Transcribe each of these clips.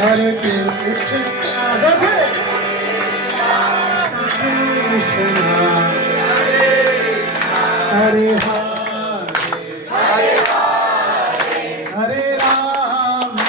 Hare Krishna, Hare Hare Rama,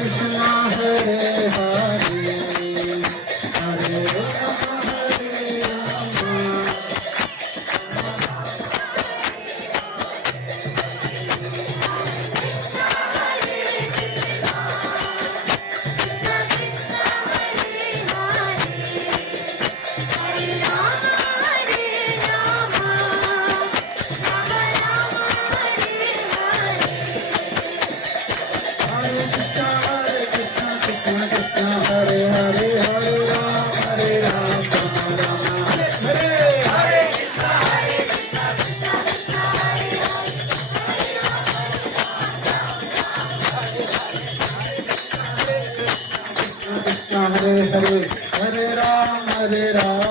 Krishna, Hare Hare, Hare Rama, Hare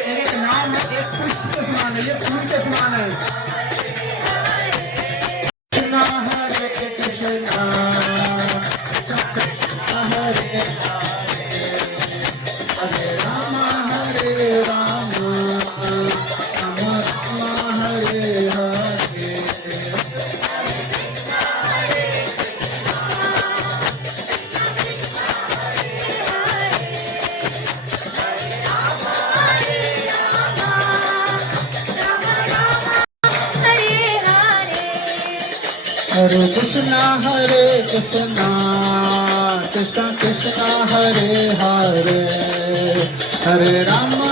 एक नाम है, एक पुष्प के समान है, ये फूल के समान है। कृष्णा हरे कृष्णा, हरे हरे राम, हरे Ram, Ram Ram, Hare Hare. Hare Krishna, Krishna Krishna, Hare Hare, Hare Rama,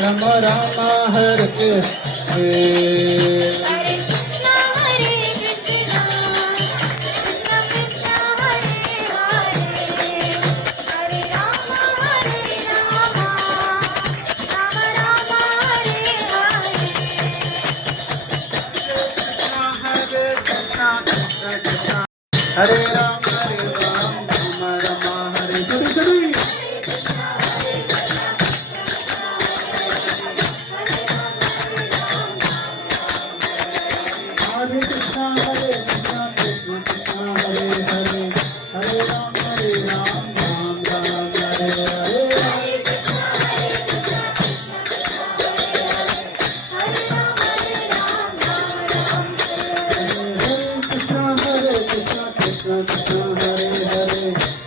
Rama Rama, Hare Hare. Hare Ram, Rama Rama, Hare Hare. Hare Krishna, Krishna Krishna, Hare Hare,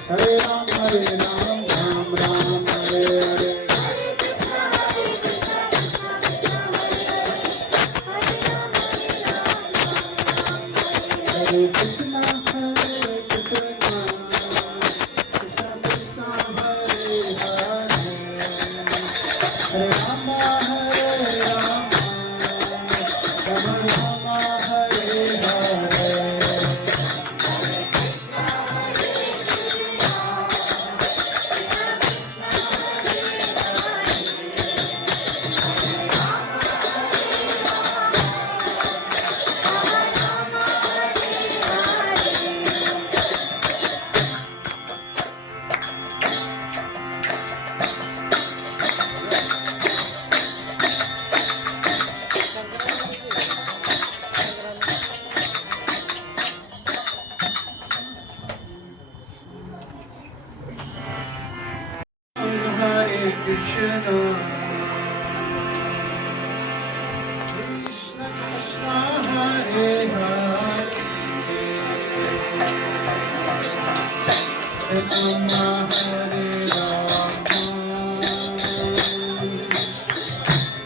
Hare Ram, Ram Ram, Hare Hare.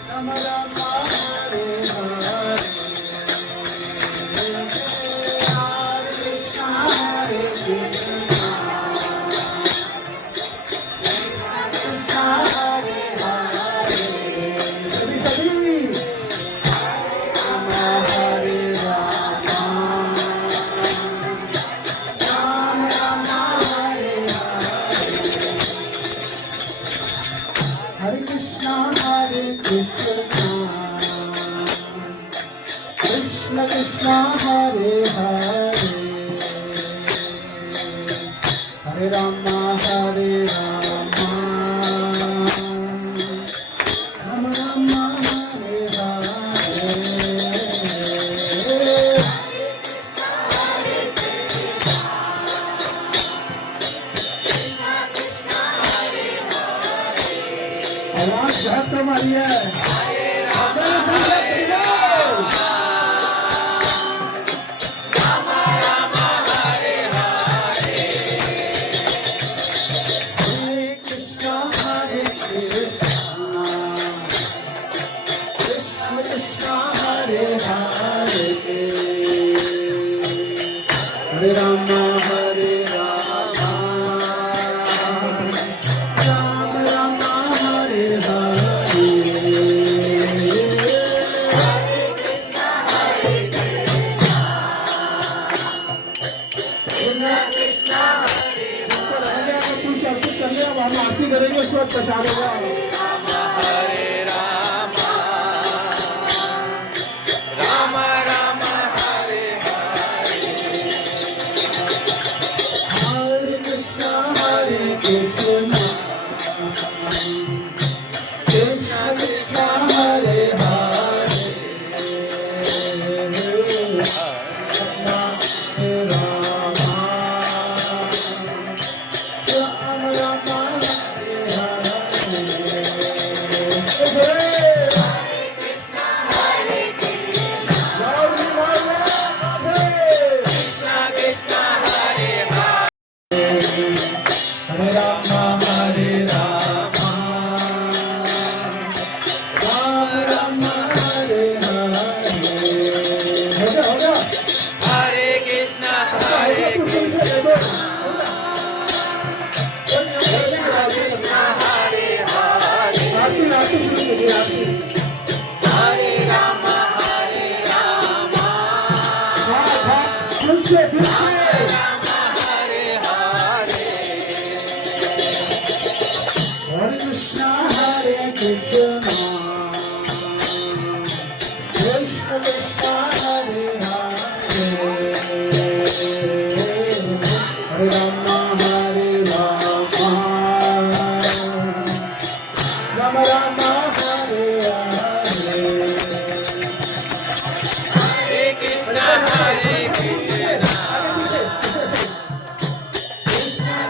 Rama Rama आवाज बहुत कम आ रही है। हरे राम हरे राम राम राम हरे हरे हम आरती करेंगे उस वक्त प्रसाद होगा। हरे राम राम राम हरे हरे कृष्णा कृष्णा कृष्णा हरे हरे हरे राम हरे राम राम राम हरे हरे हो गया हरे कृष्णा हरे कृष्णा हरे हरे आरती आरती शुरू कीजिए आरती। हरे राम हरे राम फिर से फिर से राम हरे हरे हरे कृष्णा कृष्ण कृष्णा हरे हरे हरे राम हरे राम राम राम हरे हरे हरे कृष्णा हरे कृष्णा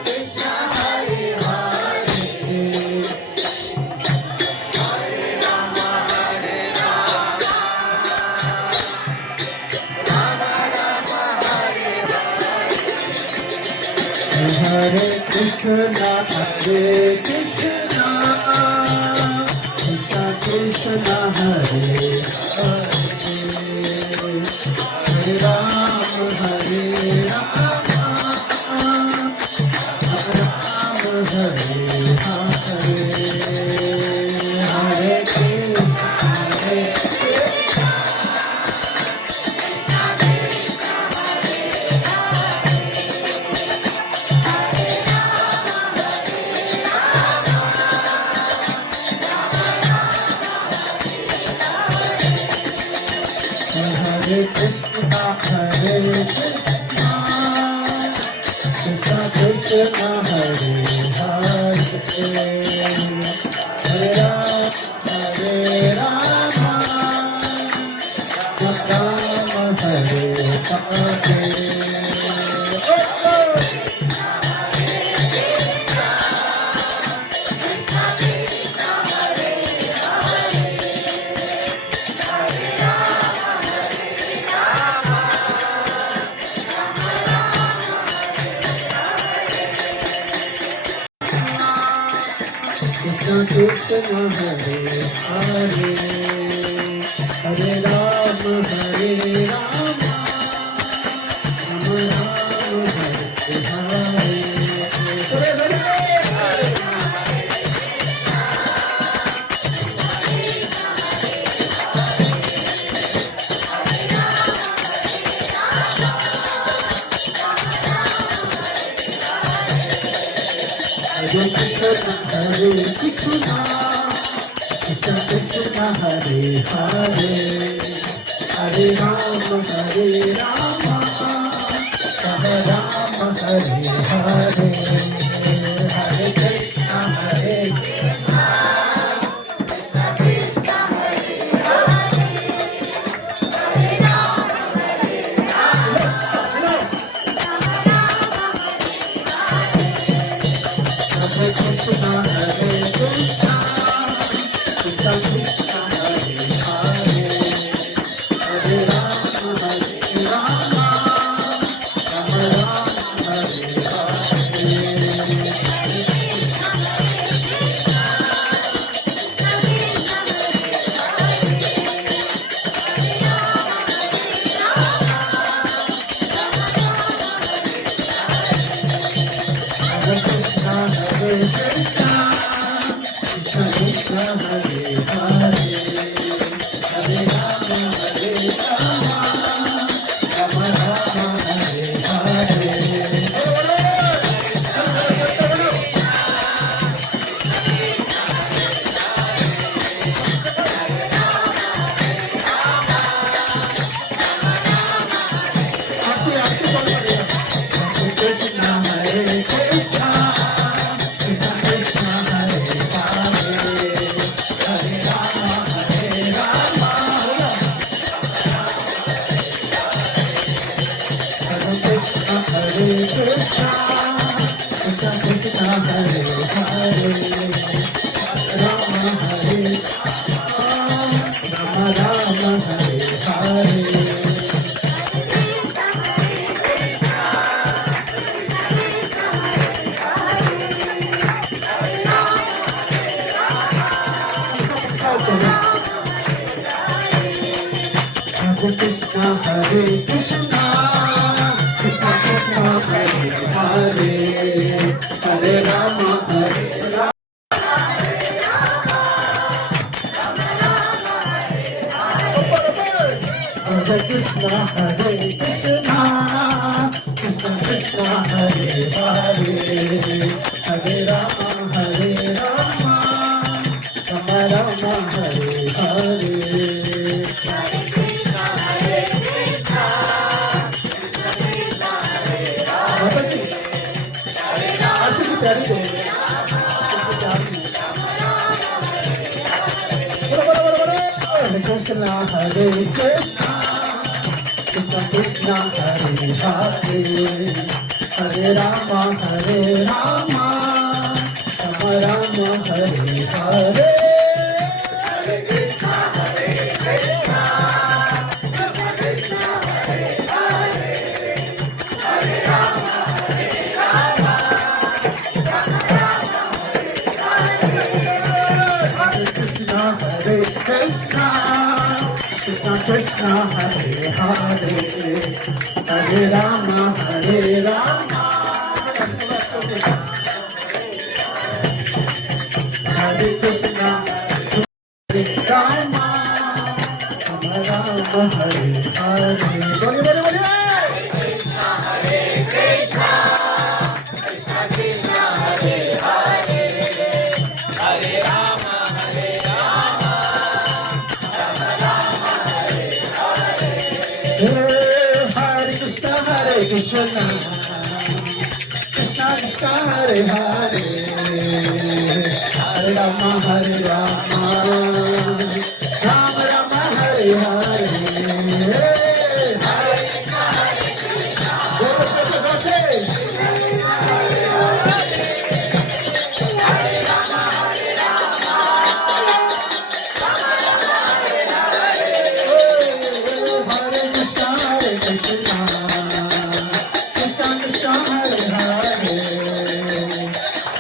कृष्णा हरे हरे हरे कृष्णा कृष्णा कृष्णा हरे हरे हरे राम हरे राम राम हरे हरे हरे कृष्णा हरे हरे कृष्णा कृष्णा कृष्णा हरे हरे हरे राम राम हरे हरे कृष्ण कृष्ण हरे हरे हरे राम हरे राम राम हरे हरे हरे कृष्ण कृष्ण कृष्ण हरे हरे हरे राम राम हरे हरे हरे कृष्ण हरे हरे कृष्ण हरे Krishna Krishna, Hare Krishna, Krishna Krishna, Hare Hare, Hare Rama, Rama Rama, Hare Hare. Hare Krishna, Krishna Krishna, Hare Hare, Hare Rama, Hare Krishna, Hare Rama, Rama Hare Hare. बोलिए बोलिए बोलिए. Hare Krishna, Hare Krishna, Krishna Krishna, Hare Hare, Hare Rama, Rama Rama, Hare Hare.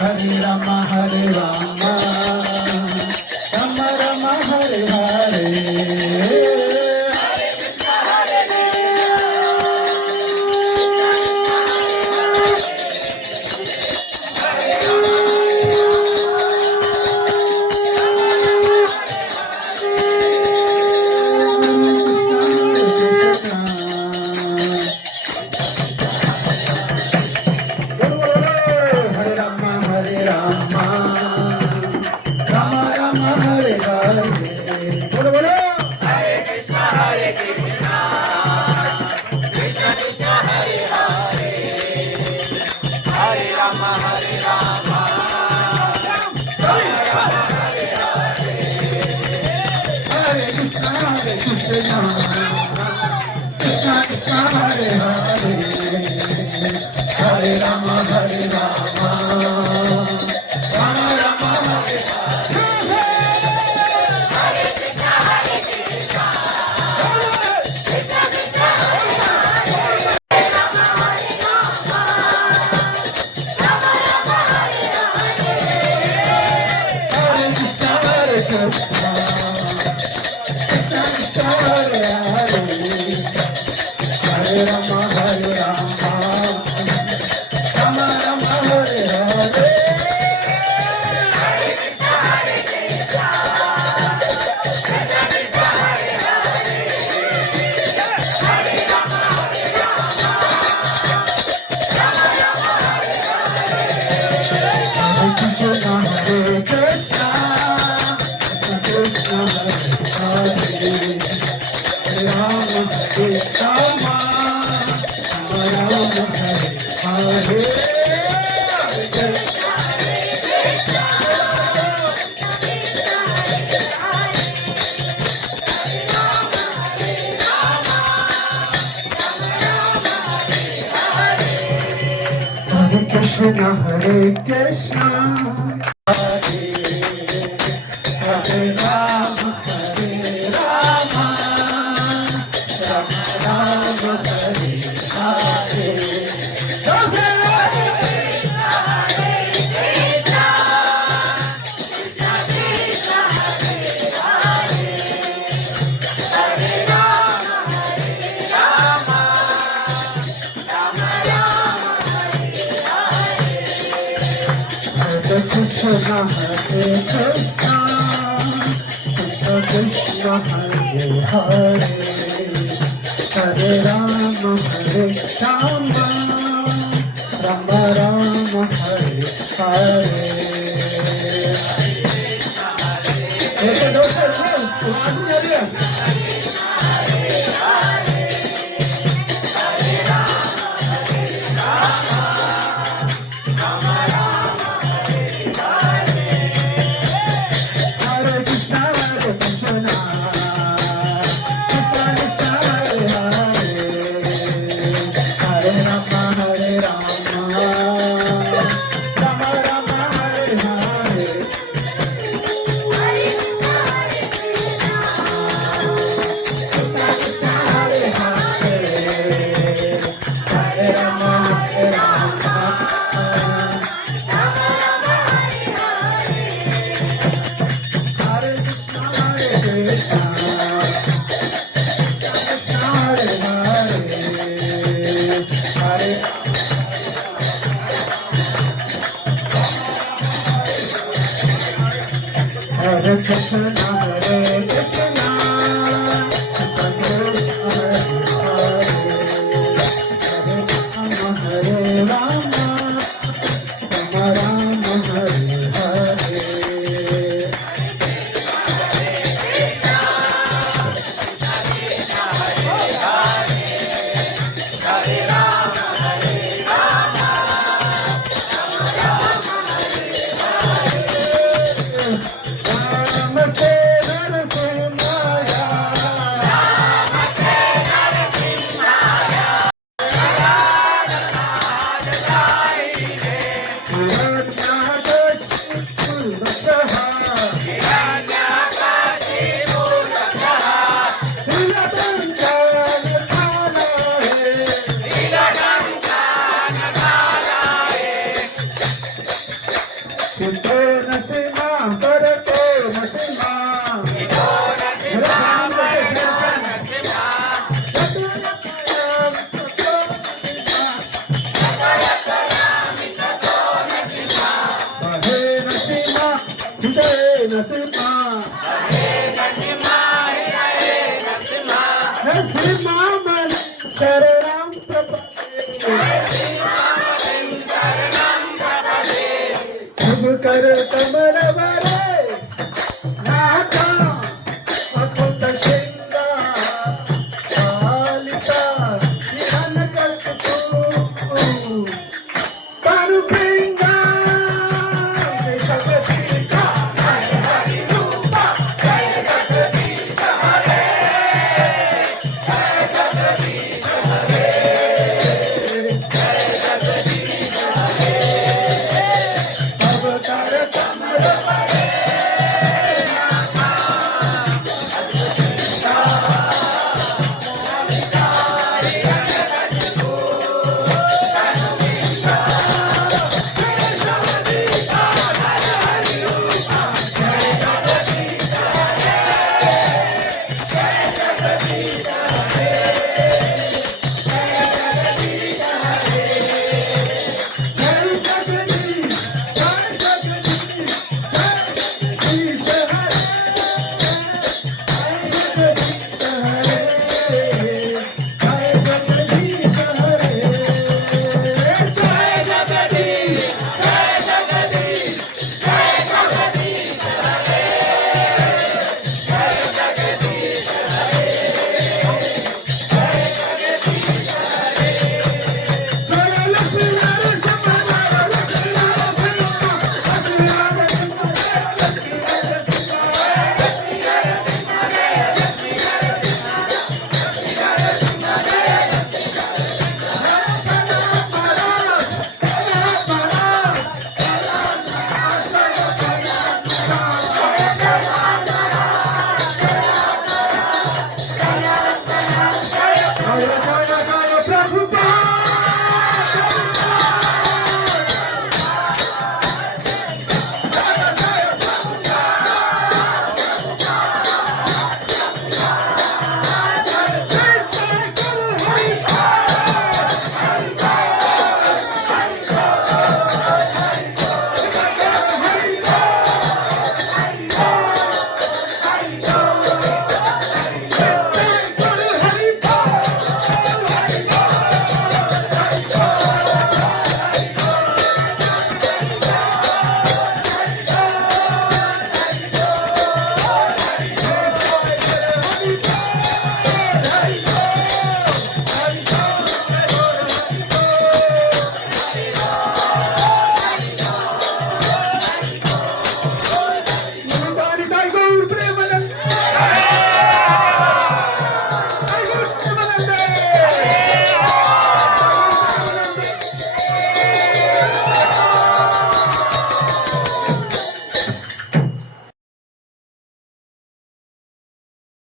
Hare Rama, Hare Rama, Rama Rama, Hare Hare. Hare Rama, Hare Rama, Rama Rama, Hare Hare. Bolo bolo. Hare Krishna, Krishna Krishna, Hare Hare, Hare Rama, Rama Rama, Hare Hare. Hare Krishna, Krishna Krishna, Hare Hare, Hare Rama, Rama Rama, Hare Hare Krishna, Krishna Krishna, Hare Hare, Hare Rama, Rama Rama, Hare Hare. Hare Krishna, Hare Krishna, Krishna Krishna, Hare Hare, Hare Rama, Rama Rama, Hare Hare. Hare Krishna, Hare Krishna, Hare Rama, Rama Rama, Hare Hare. Hare Krishna, Hare Krishna, Krishna Krishna, Hare Hare, Hare Rama, Rama Rama, Hare Hare. एक दोस्त Hare Krishna, Hare Krishna, Hare Krishna, Hare Krishna, Krishna Krishna, Hare Rama, Rama Rama, Hare Hare. Namaste Narasimhaya, शरणं प्रपद्ये शुभ कर कमल वर